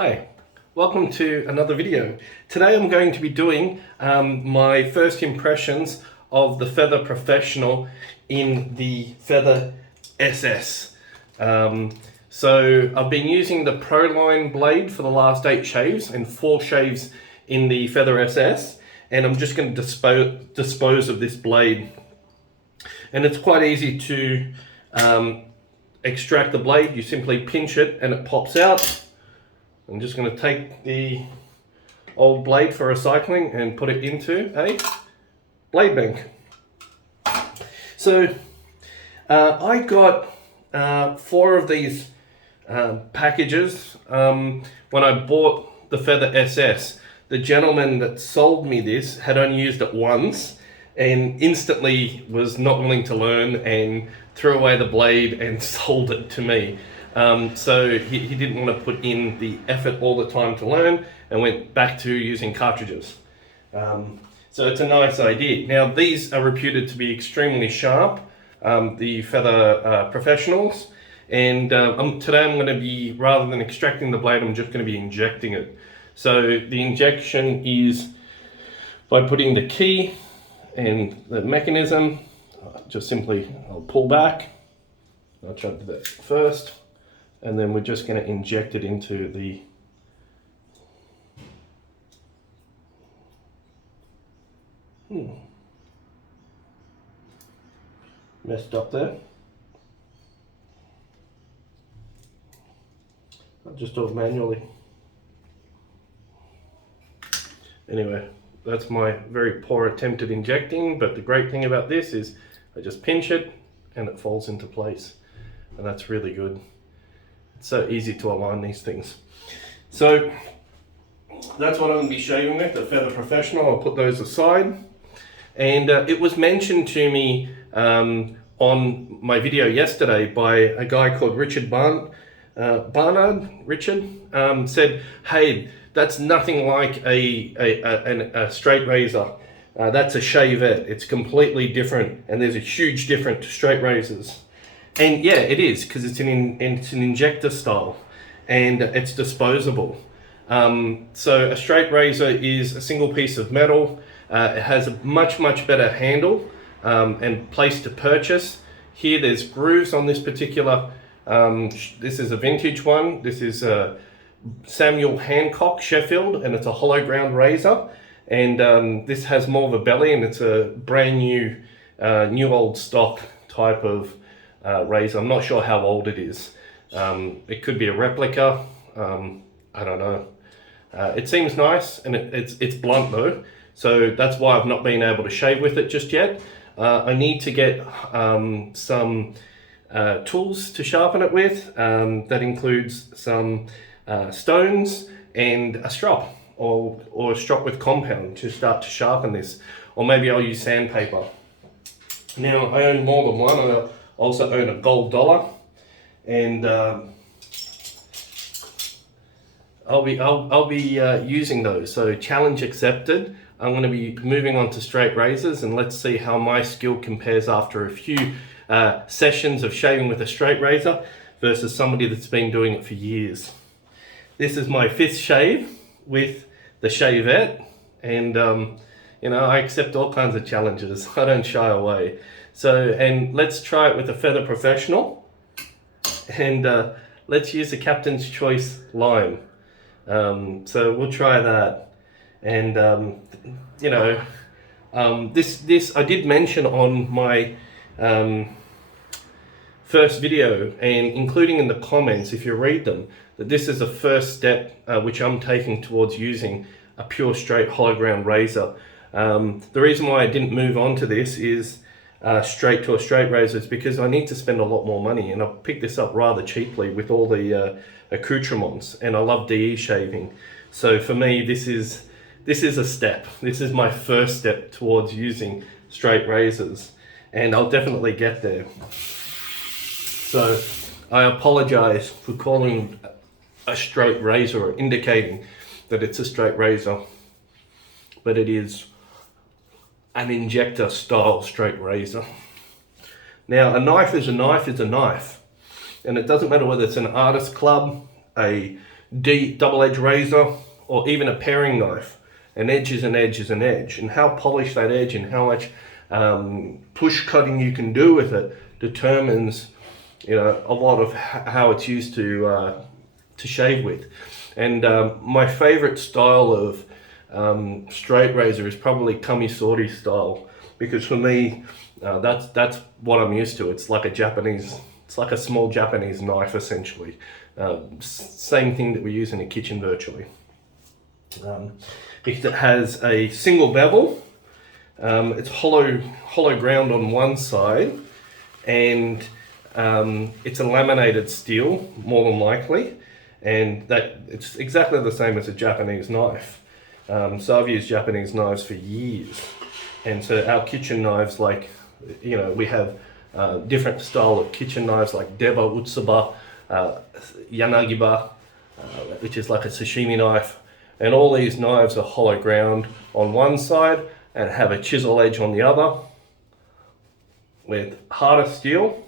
Hi, welcome to another video. Today I'm going to be doing my first impressions of the Feather Professional in the Feather SS. So I've been using the Proline blade for the last 8 shaves and 4 shaves in the Feather SS, and I'm just going to dispose of this blade. And it's quite easy to extract the blade. You simply pinch it and it pops out. I'm just going to take the old blade for recycling and put it into a blade bank. So I got 4 of these packages when I bought the Feather SS. The gentleman that sold me this had only used it once and instantly was not willing to learn and threw away the blade and sold it to me. So he didn't want to put in the effort all the time to learn and went back to using cartridges. So it's a nice idea. Now these are reputed to be extremely sharp, the Feather Professionals, and today I'm going to be, rather than extracting the blade, I'm just going to be injecting it. So the injection is by putting the key and the mechanism, just simply I'll pull back. I'll try to do that first. And then we're just going to inject it into the messed up there. I'll just do it manually. Anyway, that's my very poor attempt at injecting, but the great thing about this is I just pinch it and it falls into place, and that's really good. It's so easy to align these things. So that's what I'm going to be shaving with, the Feather Professional. I'll put those aside. And it was mentioned to me on my video yesterday by a guy called Richard Barnard. Richard said, hey, that's nothing like a straight razor. That's a shavette. It's completely different, and there's a huge difference to straight razors. And yeah, it is, because it's an injector style and it's disposable. So a straight razor is a single piece of metal. It has a much better handle and place to purchase. Here there's grooves on this particular, this is a vintage one. This is a Samuel Hancock Sheffield, and it's a hollow ground razor. And this has more of a belly, and it's a brand new, new old stock type of razor. I'm not sure how old it is. It could be a replica. I don't know. It seems nice, and it's blunt though, so that's why I've not been able to shave with it just yet. I need to get some tools to sharpen it with. That includes some stones and a strop, or a strop with compound to start to sharpen this, or maybe I'll use sandpaper. Now I own more than one. I also own a gold dollar, and I'll be using those. So challenge accepted. I'm going to be moving on to straight razors, and let's see how my skill compares after a few sessions of shaving with a straight razor versus somebody that's been doing it for years. This is my 5th shave with the shavette, and you know, I accept all kinds of challenges. I don't shy away. So, and let's try it with a Feather Professional, and let's use the Captain's Choice lime. So we'll try that, and you know, this I did mention on my first video, and including in the comments if you read them, that this is the first step which I'm taking towards using a pure straight hollow ground razor. The reason why I didn't move on to this is straight to a straight razor is because I need to spend a lot more money, and I picked this up rather cheaply with all the accoutrements, and I love DE shaving. So for me, this is a step. This is my first step towards using straight razors, and I'll definitely get there. So I apologize for calling a straight razor or indicating that it's a straight razor, but it is an injector style straight razor. Now a knife is a knife is a knife, and it doesn't matter whether it's an artist club, a double-edged razor, or even a paring knife. An edge is an edge is an edge, and how polished that edge and how much push cutting you can do with it determines, you know, a lot of how it's used to shave with. And my favorite style of straight razor is probably Kamisori style, because for me that's what I'm used to. It's like a small Japanese knife essentially. Same thing that we use in the kitchen virtually. Because it has a single bevel, it's hollow ground on one side, and it's a laminated steel more than likely, and that it's exactly the same as a Japanese knife. So I've used Japanese knives for years, and so our kitchen knives, like, you know, we have different style of kitchen knives like Deba Utsuba, Yanagiba, which is like a sashimi knife, and all these knives are hollow ground on one side and have a chisel edge on the other with harder steel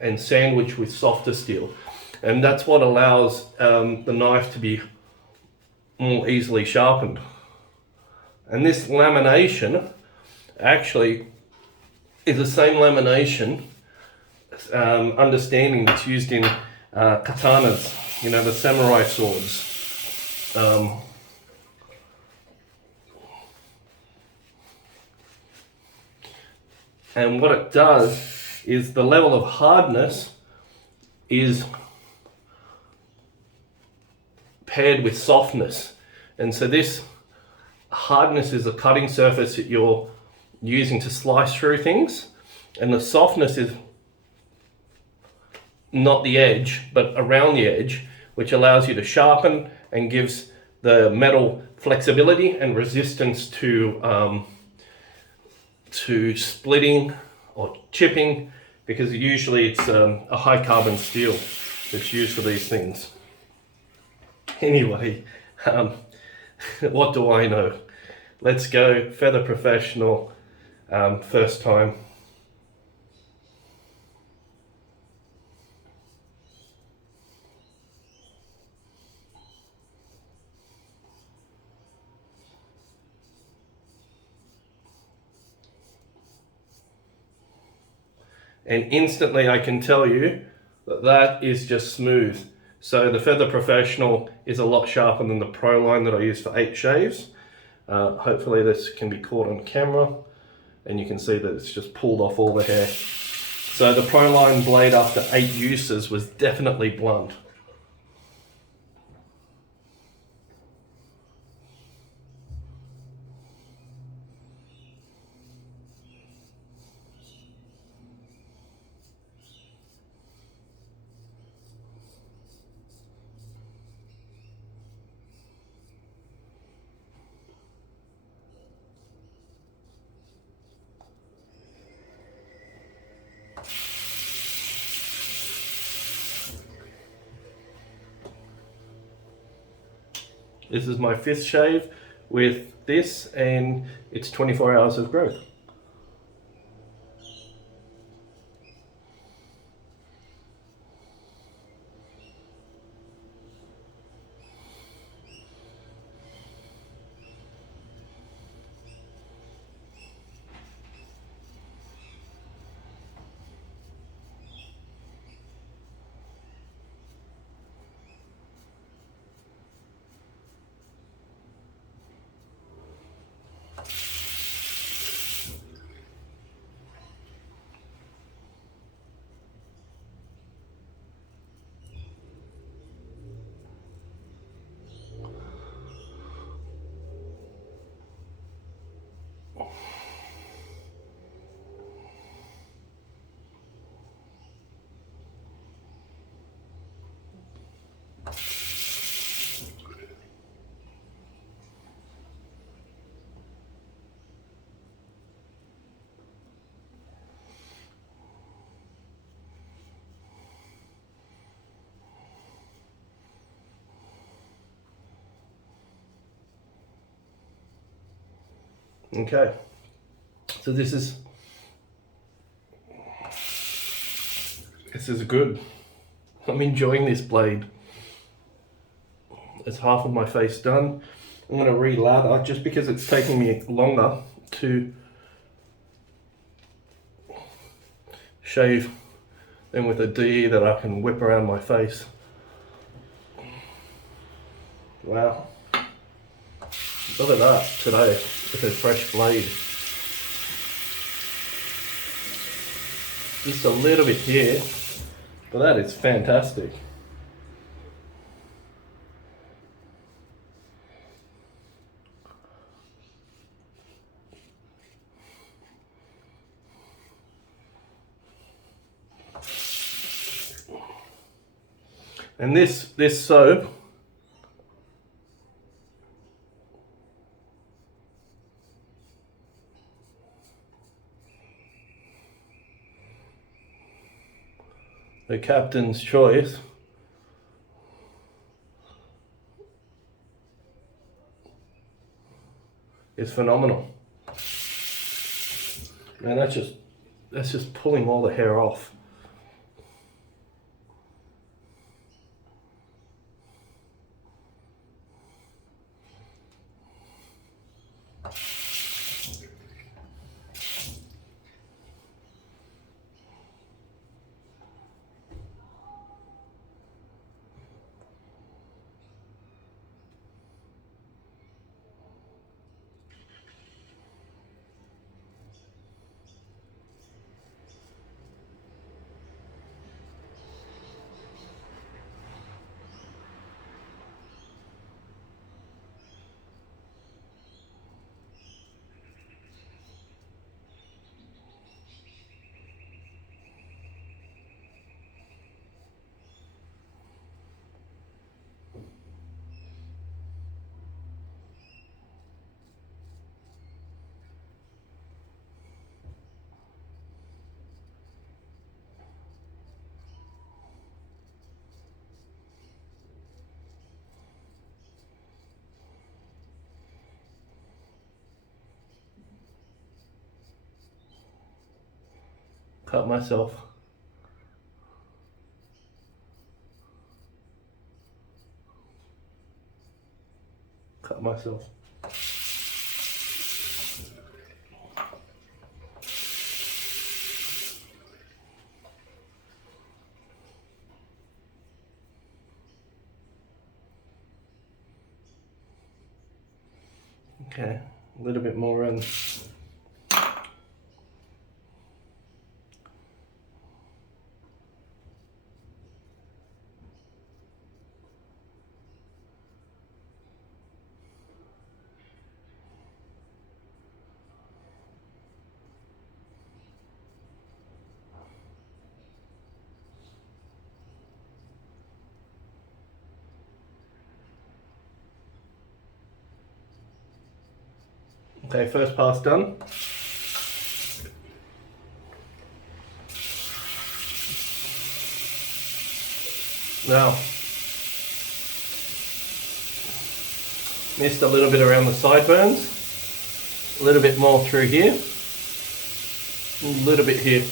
and sandwiched with softer steel. And that's what allows the knife to be more easily sharpened. And this lamination actually is the same lamination understanding that's used in katanas, you know, the samurai swords. And what it does is the level of hardness is paired with softness. And so this hardness is the cutting surface that you're using to slice through things, and the softness is not the edge, but around the edge, which allows you to sharpen and gives the metal flexibility and resistance to splitting or chipping, because usually it's a high carbon steel that's used for these things. Anyway, what do I know? Let's go Feather Professional, first time. And instantly I can tell you that that is just smooth. So the Feather Professional is a lot sharper than the Proline that I use for 8 shaves. Hopefully this can be caught on camera, and you can see that it's just pulled off all the hair. So the Proline blade after 8 uses was definitely blunt. This is my 5th shave with this, and it's 24 hours of growth. Okay, so this is good. I'm enjoying this blade. It's half of my face done. I'm going to re-lather just because it's taking me longer to shave than with a DE that I can whip around my face. Wow. Look at that today with a fresh blade. Just a little bit here, but that is fantastic. And this soap the Captain's Choice is phenomenal. And that's just pulling all the hair off. Cut myself. Cut myself. Okay, a little bit more in. Okay, first pass done. Now, missed a little bit around the sideburns, a little bit more through here, a little bit here.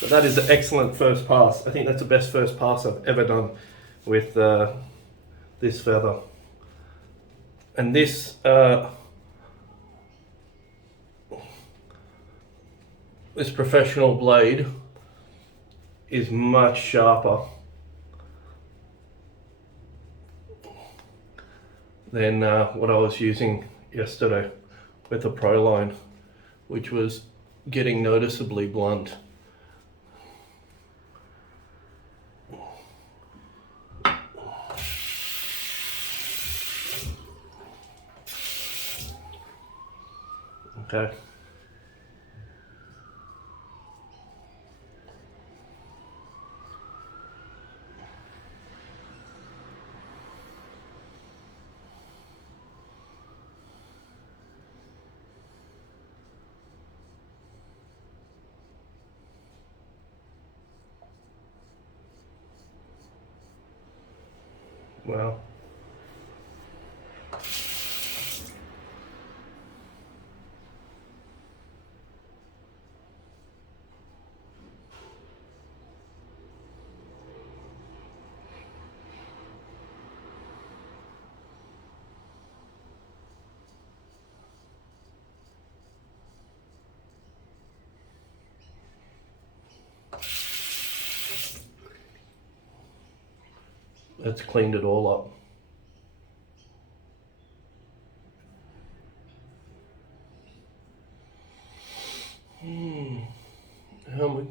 But that is an excellent first pass. I think that's the best first pass I've ever done with this feather. And this this professional blade is much sharper than what I was using yesterday with the Proline, which was getting noticeably blunt. Okay. Well, That's cleaned it all up. How much?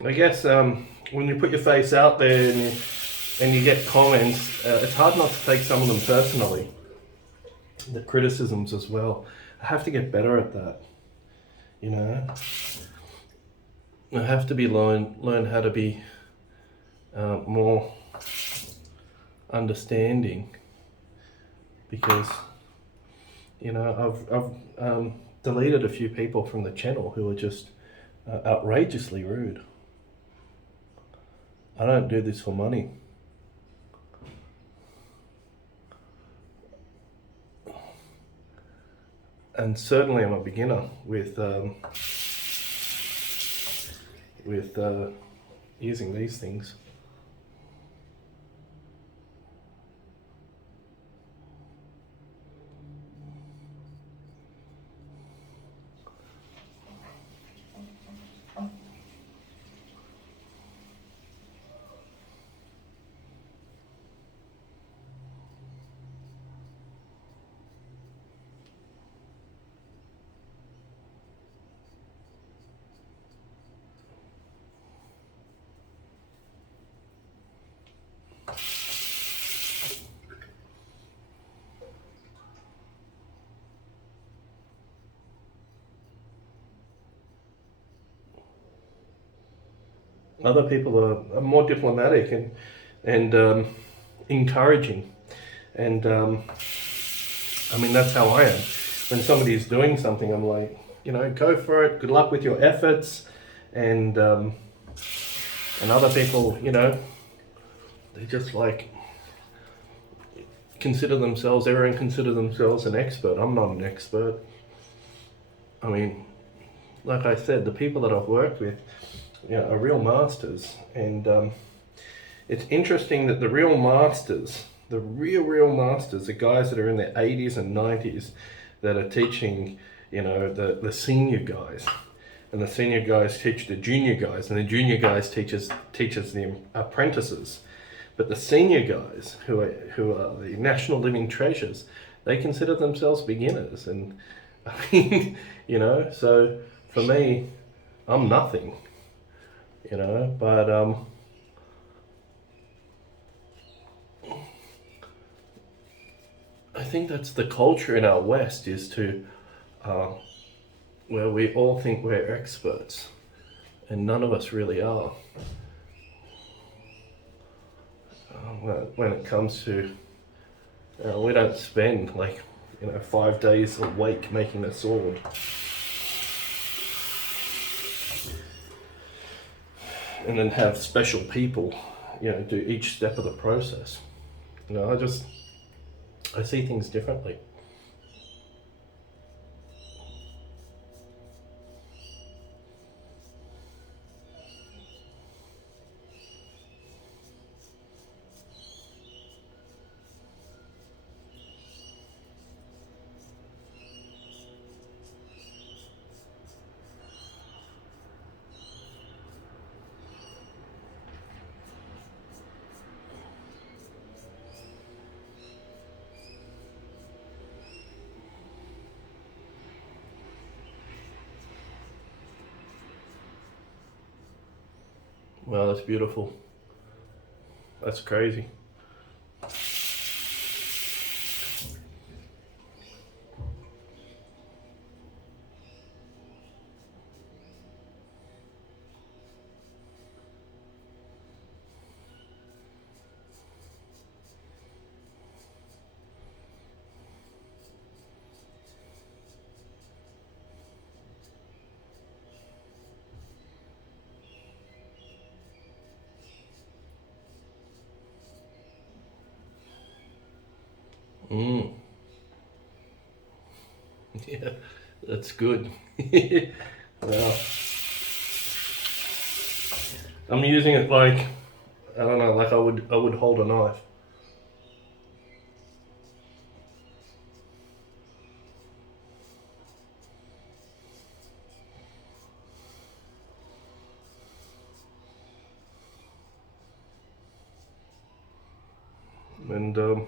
I guess when you put your face out there and you get comments, it's hard not to take some of them personally. The criticisms as well. I have to get better at that. You know, I have to be learn how to be more understanding, because you know I've deleted a few people from the channel who are just outrageously rude. I don't do this for money. And certainly I'm a beginner with using these things. Other people are more diplomatic and encouraging, and I mean that's how I am. When somebody's doing something, I'm like, you know, go for it. Good luck with your efforts, and other people, you know, they just like everyone consider themselves an expert. I'm not an expert. I mean, like I said, the people that I've worked with, you know, are real masters, and it's interesting that the real masters, the real masters, the guys that are in their 80s and 90s that are teaching, you know, the senior guys, and the senior guys teach the junior guys, and the junior guys teaches the apprentices. But the senior guys, who are the national living treasures, they consider themselves beginners, and I mean, you know, so for me, I'm nothing, you know, but I think that's the culture in our West, is to where we all think we're experts, and none of us really are. When it comes to, we don't spend like, you know, 5 days a week making a sword. And then have special people, you know, do each step of the process. You know, I see things differently. Well, that's beautiful. That's crazy. Mm. Yeah, that's good. Well, I'm using it like, I don't know, like I would hold a knife. And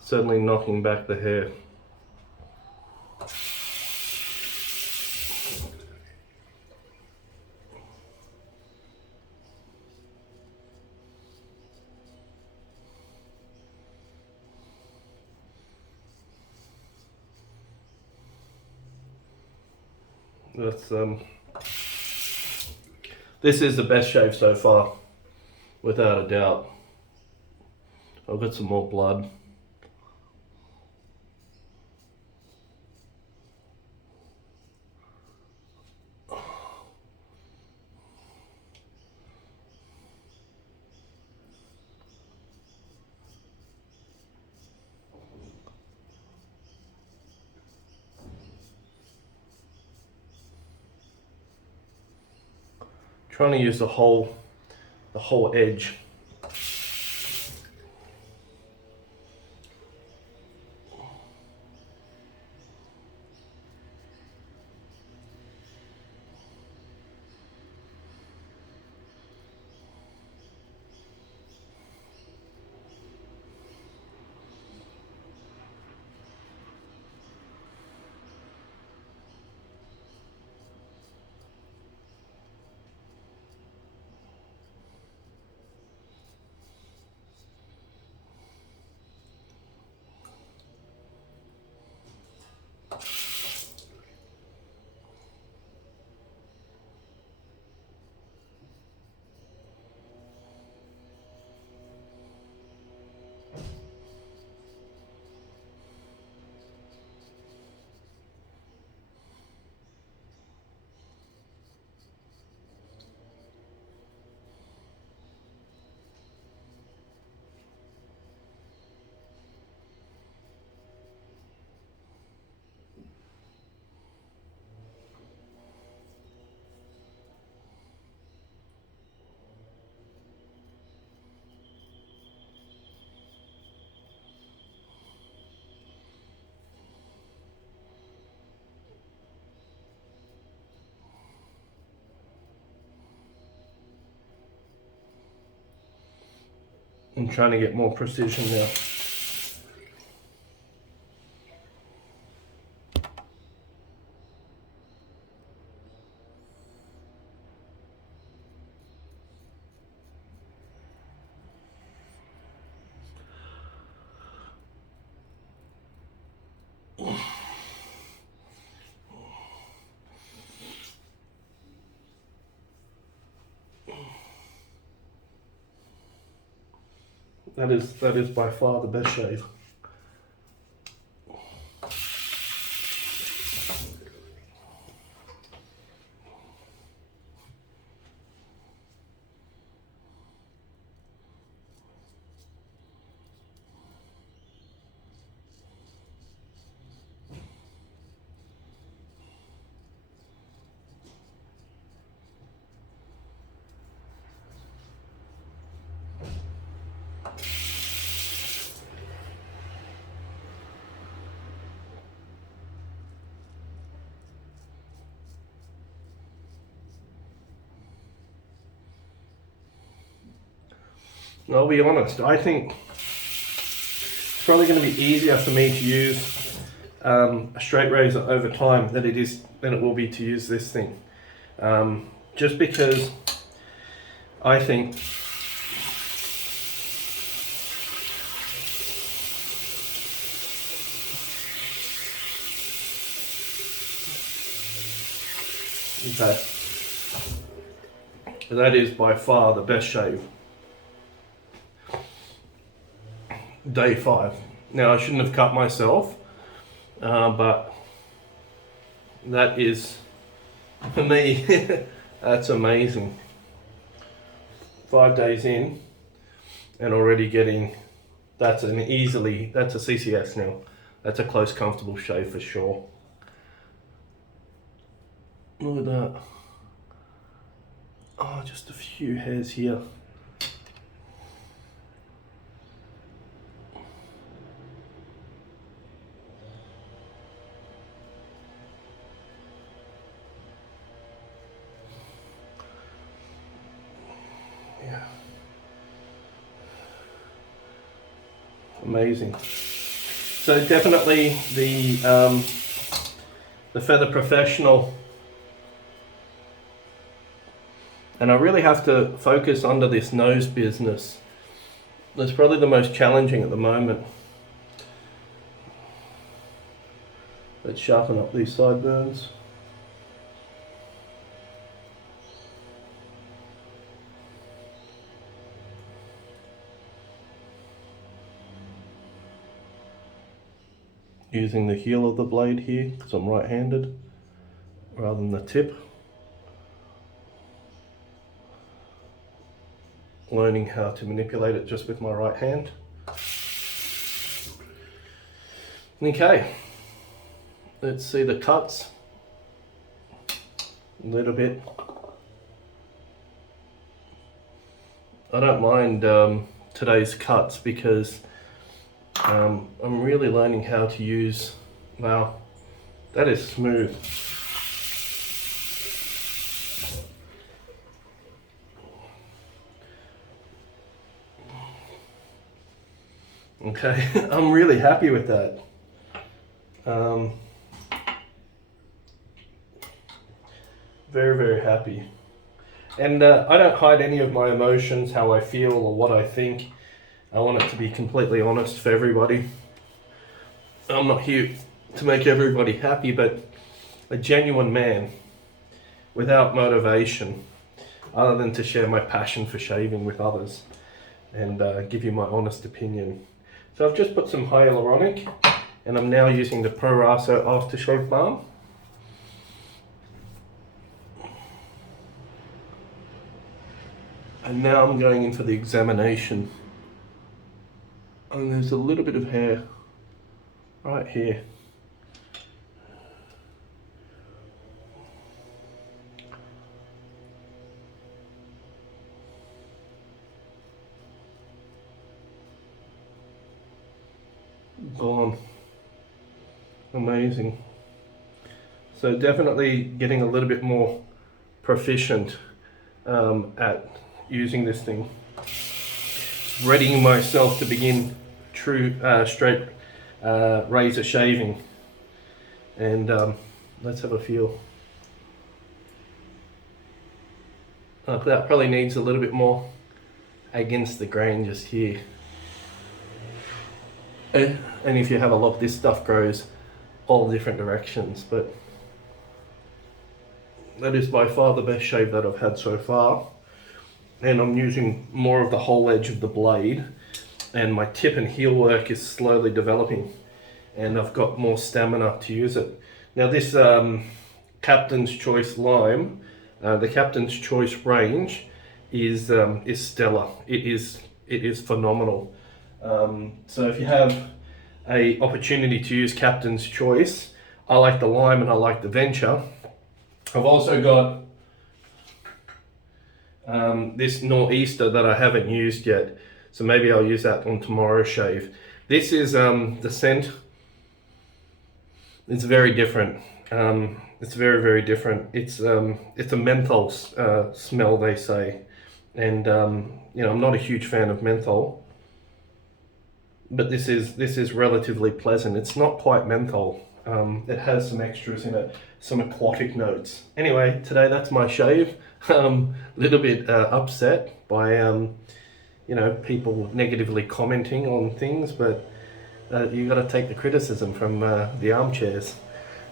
certainly knocking back the hair. That's this is the best shave so far, without a doubt. I've got some more blood. Trying to use the whole edge. I'm trying to get more precision now. That is by far the best shave. I'll be honest, I think it's probably going to be easier for me to use a straight razor over time than it will be to use this thing. Just because I think that is by far the best shave. Day 5. Now I shouldn't have cut myself, but that is, for me, that's amazing. 5 days in and already getting that's a CCS now. That's a close, comfortable shave for sure. Look at that. Oh, just a few hairs here. Yeah. Amazing. So definitely the Feather Professional, and I really have to focus under this nose business. That's probably the most challenging at the moment. Let's sharpen up these sideburns. Using the heel of the blade here because I'm right-handed rather than the tip. Learning how to manipulate it just with my right hand. Okay, let's see the cuts a little bit. I don't mind today's cuts because I'm really learning how to use, wow, that is smooth. Okay, I'm really happy with that. Very, very happy. And I don't hide any of my emotions, how I feel or what I think. I want it to be completely honest for everybody. I'm not here to make everybody happy, but a genuine man without motivation other than to share my passion for shaving with others and give you my honest opinion. So I've just put some hyaluronic and I'm now using the Proraso aftershave balm. And now I'm going in for the examination. And there's a little bit of hair right here. Gone. Amazing. So definitely getting a little bit more proficient at using this thing. Readying myself to begin true straight razor shaving. And let's have a feel. That probably needs a little bit more against the grain just here. And if you have a look, this stuff grows all different directions, but that is by far the best shave that I've had so far. And I'm using more of the whole edge of the blade, and my tip and heel work is slowly developing, and I've got more stamina to use it. Now this Captain's Choice Lime, the Captain's Choice range is stellar. It is phenomenal. So if you have a opportunity to use Captain's Choice, I like the Lime and I like the Venture. I've also got this Nor'easter that I haven't used yet, so maybe I'll use that on tomorrow's shave. This is the scent. It's very different. It's very, very different. It's a menthol smell, they say, and you know, I'm not a huge fan of menthol, but this is relatively pleasant. It's not quite menthol. It has some extras in it, some aquatic notes. Anyway, today that's my shave. A little bit upset by you know, people negatively commenting on things, but you got to take the criticism from the armchairs.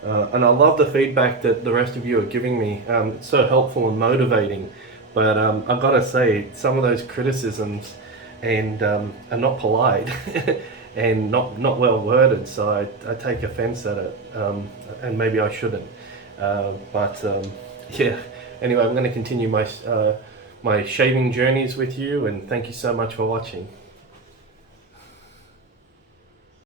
And I love the feedback that the rest of you are giving me. It's so helpful and motivating. But I've got to say, some of those criticisms and are not polite and not well worded, so I take offense at it, and maybe I shouldn't. Yeah. Anyway, I'm going to continue my my shaving journeys with you, and thank you so much for watching.